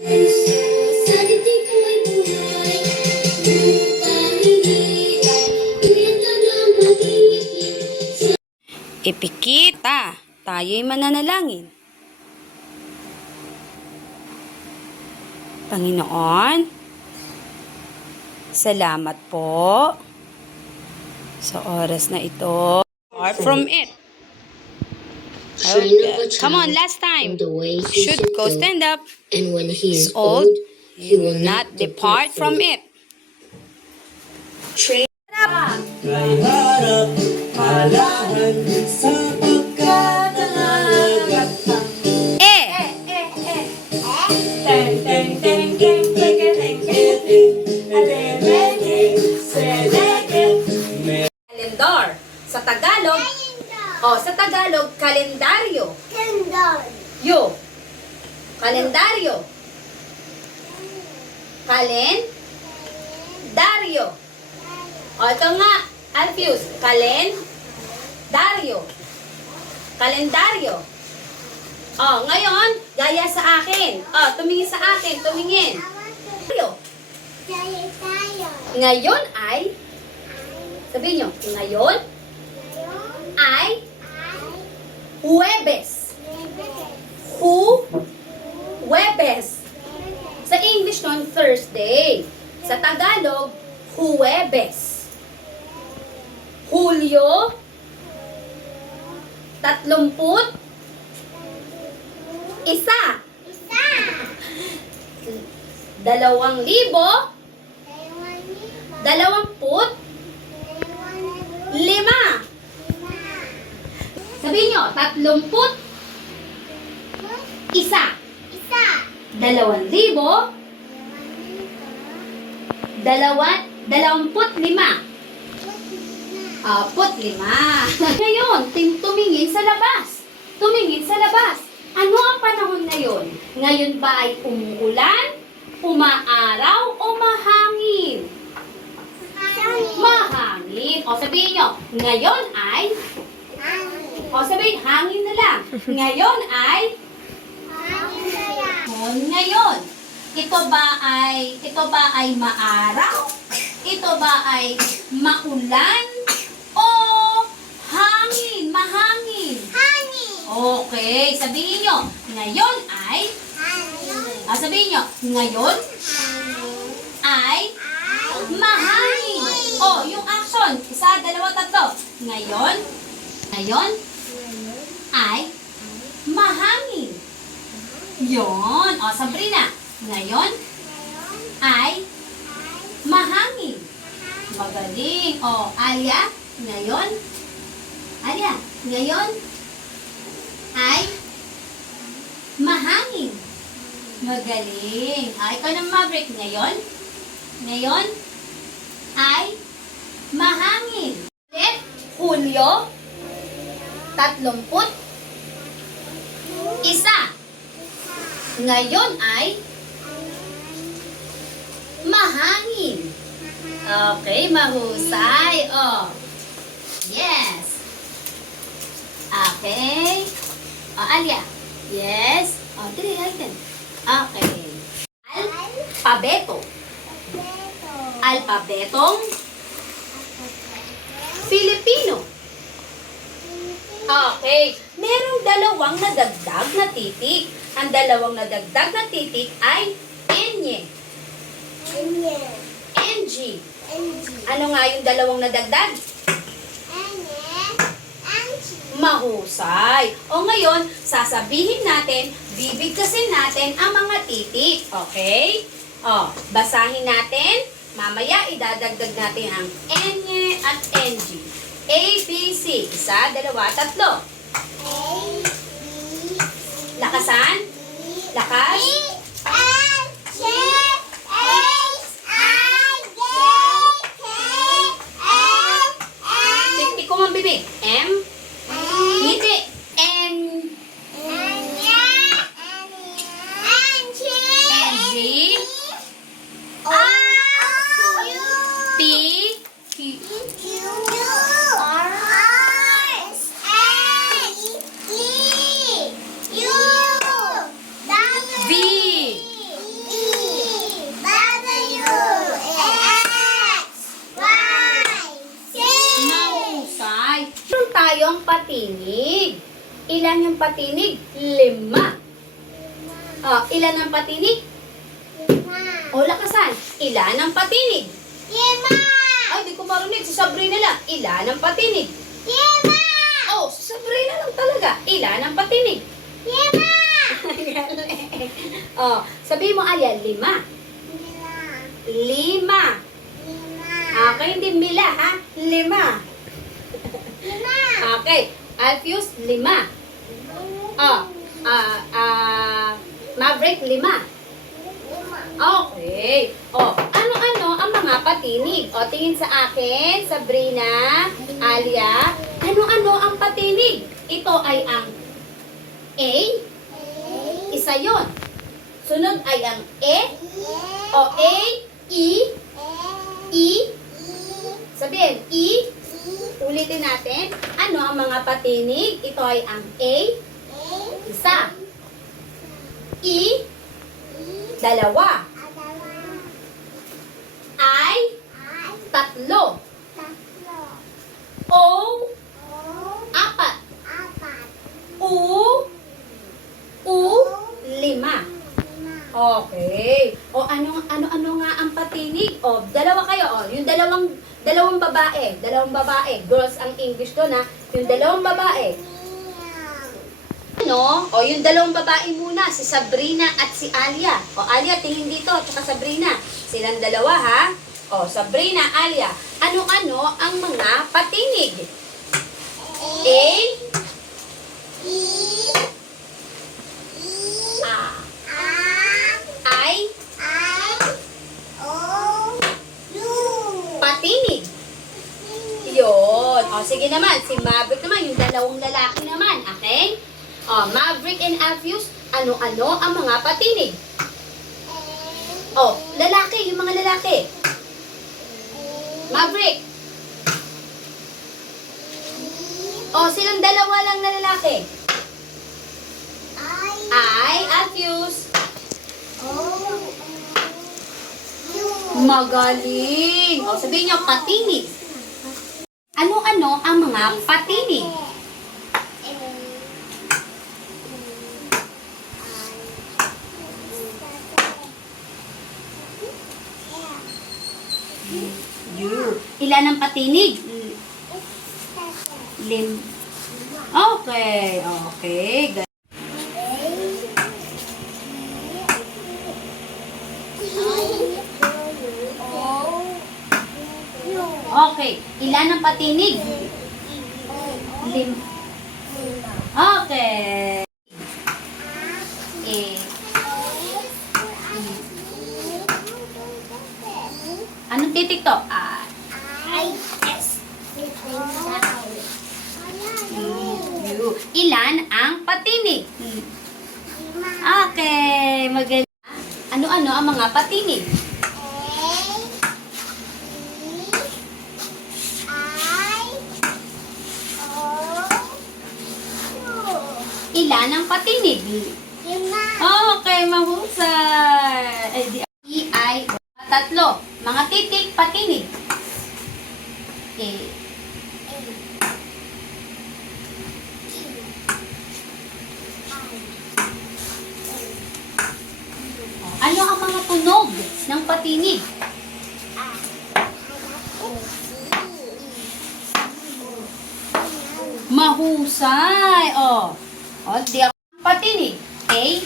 Sa titik ko'y buhay, upang hindi ito na magiging. Ipikita, tayo'y mananalangin. Panginoon, salamat po sa oras na ito. Far from it. Train up a Come on, child last time. in the way he Should should go go, stand up. and when he is Old, old, he will not depart from it. Train May harap malahan sapagkat nangangagatang Eh! Teng teng teng teng teng teng teng aleleng seleket Kalendar. Sa Tagalog, sa Tagalog, kalendaryo. Yo. Kalendaryo. Kalendaryo. Ito nga, Alfius. Kalendaryo. Kalendaryo. Ngayon, gaya sa akin. Tumingin sa akin. Tumingin. Ngayon ay, sabihin nyo, ngayon ay Huwebes. Huwebes. Sa English nun, Thursday. Sa Tagalog, Huwebes. Hulyo, 31. 2025. Sabihin nyo, 31. 2025. Ngayon, tumingin sa labas. Tumingin sa labas. Ano ang panahon ngayon? Ngayon ba ay umuulan, umaaraw, o mahangin? Mahangin. Sabihin nyo, ngayon ay, sabihin, hangin na lang. Ngayon ay, ngayon. Ito ba ay maaraw? Ito ba ay maulan? O hangin? Mahangin? Okay, sabihin nyo, ngayon ay, sabihin nyo, ngayon ay mahangin. Yung action, 1, 2, 3. Ngayon ay mahangin. Yon. Sabrina, ngayon ay mahangin. Magaling. Alia, ngayon ay mahangin. Magaling. Ikaw ng Maverick, ngayon ay mahangin. Hulyo, 31. Ngayon ay mahangin. Okay, mahusay. Yes. Okay. Alia. Yes. Dili, item. Okay. Alpabeto. Alpabetong Filipino. Okay. Merong dalawang nadagdag na titik. Ang dalawang nadagdag na titik ay enye. NG. Ano nga yung dalawang nadagdag? Mahusay. Ngayon, sasabihin natin, bibigkasin natin ang mga titik. Okay? Basahin natin. Mamaya, idadagdag natin ang enye at NG. A, B, C. 1, 2, 3. Lakasan? Lakas? Tiktik ko ang bibig. M? Ngiti. N? G? P? V? Ilan yung patinig? 5. Oh, ilan ang patinig? O, lakasan. Ilan ang patinig? 5. Ay, di ko marinig. Si Sabrina lang. Ilan ang patinig? 5. Oh, si Sabrina lang talaga. Ilan ang patinig? 5. Oh, sabihin mo, Alia, 5. 5. Okay, hindi mila, ha? 5. Okay. Alfius, 5. Oh, Maverick, 5. Okay. Oh, ano-ano ang mga patinig? O, tingin sa akin, Sabrina, Alia. Ano-ano ang patinig? Ito ay ang A. Isa yon. Sunod ay ang E. O, A, E, sabihin, E. Ulitin natin. Ano ang mga patinig? Ito ay ang A. Isa. E. 2. I. 3. O. 4. U. 5. Okay. O ano nga ang patinig? O dalawa kayo. O yung dalawang babae. Girls ang English doon ha. Yung dalawang babae. Ano? O yung dalawang babae muna, si Sabrina at si Alia. O Alia, tingin dito, tsaka Sabrina. Silang dalawa ha. O Sabrina, Alia. Ano-ano ang mga patinig? A. I. Patinig. Yun. O sige naman, si Maverick naman, yung dalawang lalaki naman. Okay? O, Maverick and Alfius, ano-ano ang mga patinig? O, lalaki, yung mga lalaki. Maverick. O, silang dalawa lang na lalaki. I, Alfius. Magaling. O, sabihin niyo, patinig. Ano-ano ang mga patinig? Ilan ang patinig? 5. Okay. Okay. Ilan ang patinig? 5. Okay. Anong titik to? Ilan ang patinig? Okay, magaling. Ano-ano ang mga patinig? Ilan ang patinig? Okay, mahusay. Ay, di I, 3. Mga titik, patinig. Ano ang mga tunog ng patinig? Mahusay. O, di ako patinig. A.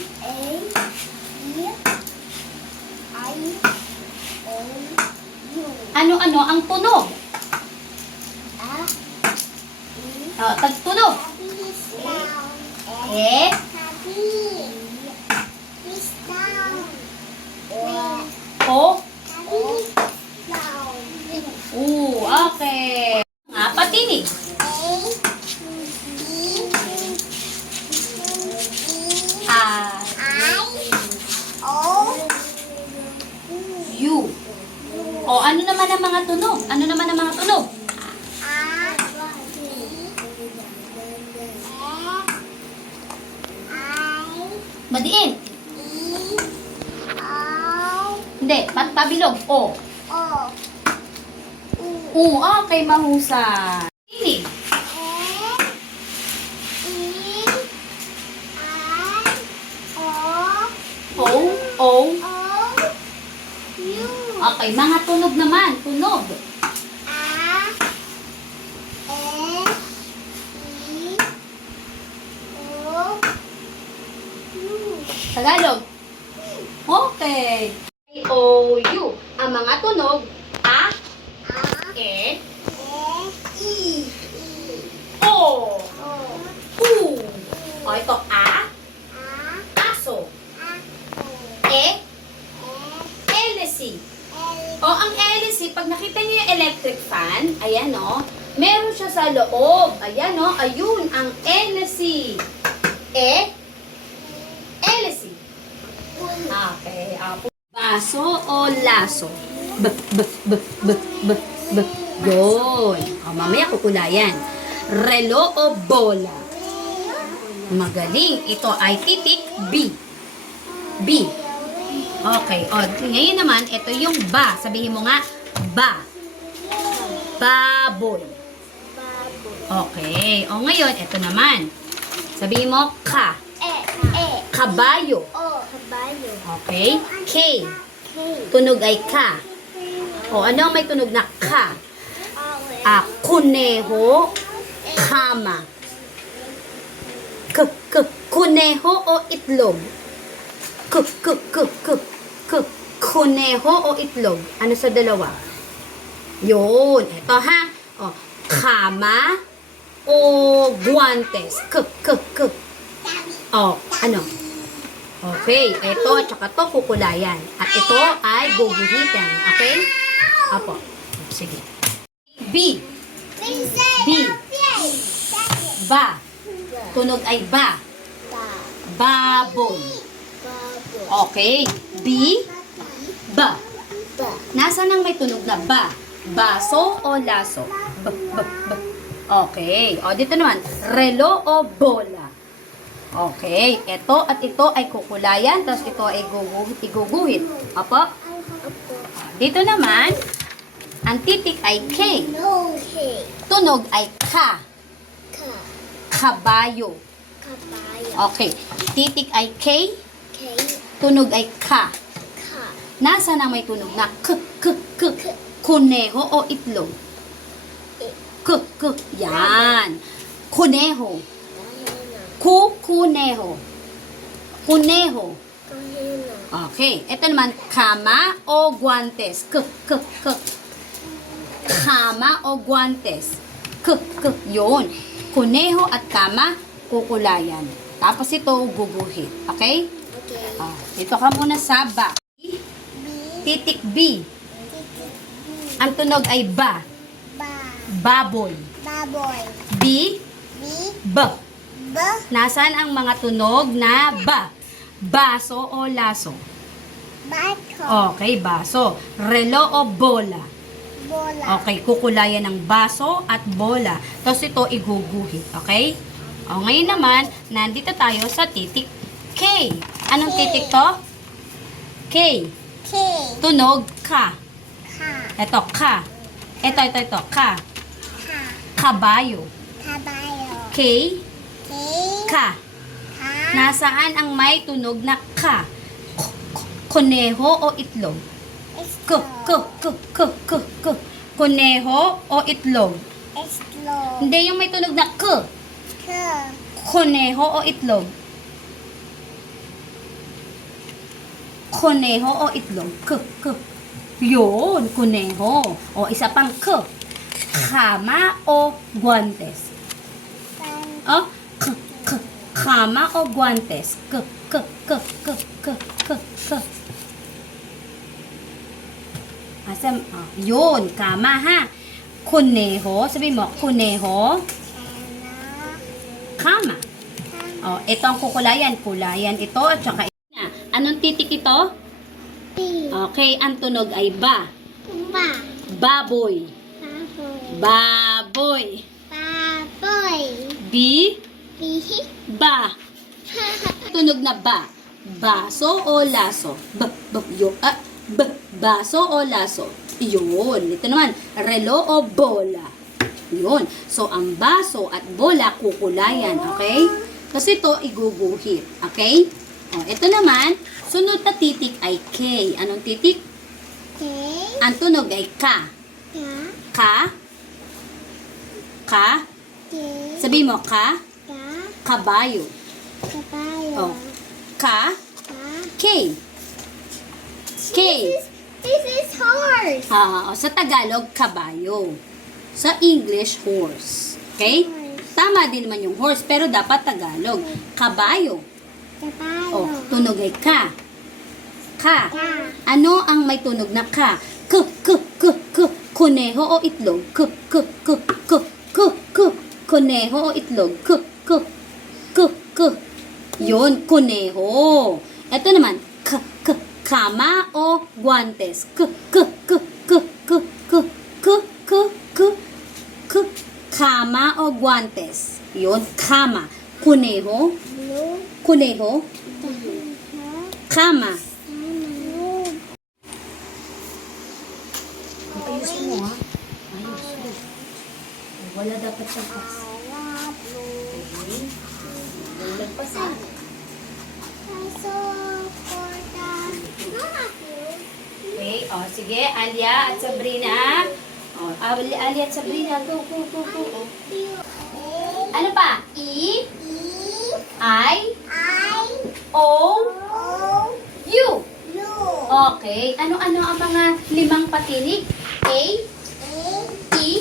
Ano-ano ang tunog? Tagtunog. E. O. Okay. Mga patinig. U. O, ano naman ang mga tunog? Madiin. Hindi, pabilog. O. Okay, mahusay. Tinig. O, O. U. Okay, mga tunog naman. Tunog. A. S. E. O. U. Tagalog. Okay. O, U. Ang mga tunog, A, A. E, E. I. O, O. U. O, ito, A, A. aso. A. O. E, E. LC. L. O, ang LC, pag nakita niyo yung electric fan, ayan o, meron siya sa loob. Ayan o, ayun, ang LC. E, LC. Okay, baso o laso? B, b, b, b, b, b. Yun. O, mamaya kukulayan. Relo o bola? Magaling. Ito ay titik B. B. Okay. O, ngayon naman, ito yung ba. Sabihin mo nga, ba. Baboy. Okay. O, ngayon, ito naman. Sabihin mo, ka. E. E. Kabayo. O. Kabayo. Okay. K. K. Tunog ay ka. O, ano ang may tunog na ka? Kuneho. Kama. Kuneho o itlog? Kuneho o itlog? Ano sa dalawa? Yun. Ito ha. O, kama o guantes? O, ano? Okay. Ito, tsaka to kukulayan. At ito ay guguhitan. Okay? Apo. Sige. B. B. Ba. Tunog ay ba. Baboy. Okay. B. Ba. Nasaan ang may tunog na ba? Baso o laso? B, b, b. Okay. O, dito naman. Relo o bola? Okay. Ito at ito ay kukulayan. Tapos ito ay iguguhit. Apo? Dito naman, ang titik ay K. Tunog ay ka. Kabayo. Okay. Titik ay K. Tunog ay ka. Nasaan ang may tunog na k. Kuneho o itlog? K. Yan. Kuneho. Kuneho. Kuneho. Okay. Ito naman, kama o guantes? Kama o guantes? Yun. Kuneho at kama, kukulayan. Tapos ito, guguhit. Okay? Dito ka muna sa ba. Titik B. Ang tunog ay ba. Baboy. B. B. Nasaan ang mga tunog na ba? Baso o laso? Okay, baso. Relo o bola? Okay, kukulayan ng baso at bola. Tapos ito iguguhit. Okay? O, ngayon naman, nandito tayo sa titik K. Anong titik to? K. Tunog ka. Ito, ka. Ito, ka. Kabayo. K. Ka. Nasaan ang may tunog na ka? Kuneho o itlog? Kuneho o itlog? Hindi yung may tunog na k. Kuneho o itlog? Kuneho o itlog? Yun, kuneho. O, isa pang k. Kama o guantes? O, kama o guantes? Asam, yun, kama ha. Kuneho, sabi mo, kuneho. Kama. O, ito ang kukulayan. Kulayan ito at saka ito. Anong titik ito? Okay, ang tunog ay ba. Baboy. Baboy. B. Ba. Tunog na ba. Baso o laso? Baso o laso? Yun. Ito naman, relo o bola? Yun. So, ang baso at bola kukulayan. Okay? Kasi ito iguguhit. Okay? O, ito naman, sunod na titik ay K. Anong titik? K. Ang tunog ay ka. Ka. Ka. Ka. K. Sabi mo, ka. Ka. Kabayo. Kabayo. Oh. Ka. Ka. K. K. This is horse. Sa Tagalog, kabayo. Sa English, horse. Okay? Horse. Tama din naman yung horse, pero dapat Tagalog. Kabayo. Kabayo. Oh, tunog ay ka. Ka. Ka. Ano ang may tunog na ka? K, k, k, k. Kuneho o itlog? K, k, k, k, k, k. Kuneho o itlog? K, k, k, k. Yun, kuneho. Ito naman, k, k, kama o guantes? K, k, k, k, k, k, k, k, k, k. Kama o guantes? Yun, kama. Kuneho? Blue. Kuneho? Kama. Blue. Ayusin mo ha. Ayusin. Wala dapat sa pas. Okay. Walang pas ha. Okay. O, sige. Alia at Sabrina. O, Alia at Sabrina. Go, go, go, go. O. Ano pa? E, I, O, U. Okay. Ano-ano ang mga limang patinig? A, E,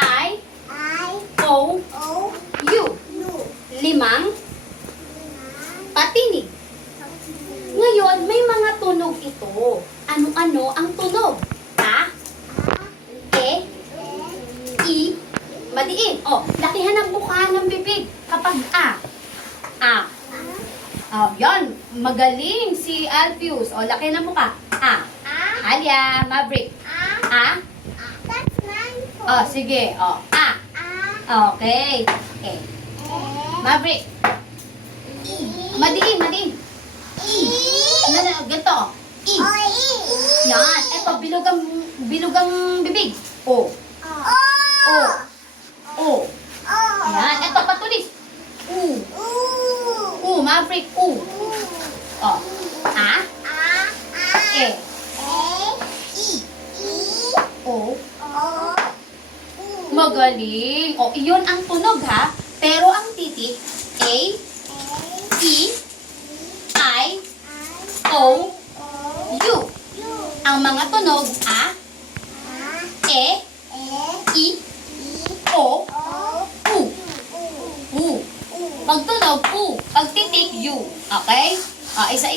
I, O, U. Limang patinig. Ngayon, may mga tunog ito. Ano-ano ang tunog? A, E, I, madiin. O, lakihan ang mukha ng bibig kapag A. A. O, yan. Magaling si Alfius. O, lakihan ang mukha. A. Alia, Maverick. A. O, sige. O, A. Okay. Okay. Maverick. Madiin, madiin. Ganito. I. Yan. Ito, bilugang bibig. O. O. O. Yan. Ito, patulis. U. U. Maverick. U. O. A. E. O. Magaling. O, iyon ang tunog ha. Pero ang titik, A, E, I, O, U. Ang mga tunog, A, E, I, O, U. U. Pag tunog, U. Pag titik, U. Okay? Isa-isa.